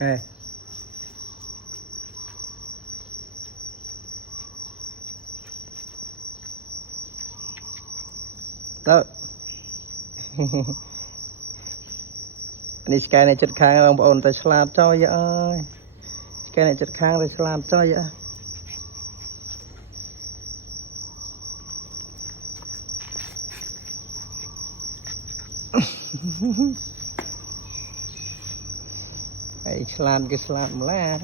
Ê. Đó. Này cái này chật khang ông bọn ta slap cho vậy ơi. Cái này chật khang rồi slap cho vậy. Cái slap lá.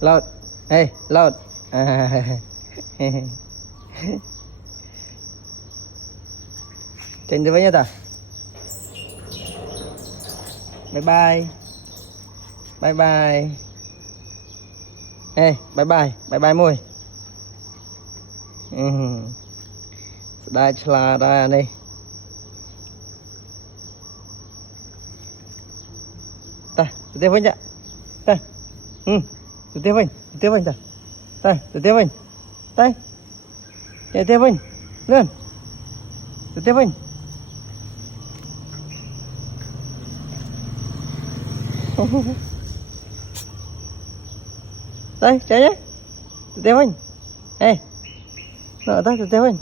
Loud. Hey, loud. Trên với nhau ta. Bye bye. Bye bye. Hey, bye bye. Bye bye môi. Đây là đây này. Ta, tiếp với nhá. Ta. Tiếp với ta. Ta, tiếp với. Đây. Tiếp với. Lên. Tiếp với. Đây, chạy nhé. Tiếp với. Ê. Nợ ta, tiếp với.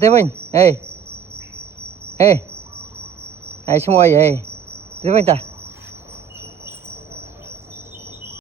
Tiếp với. Ê. Ê. Ai semua vậy? Tiếp với ta.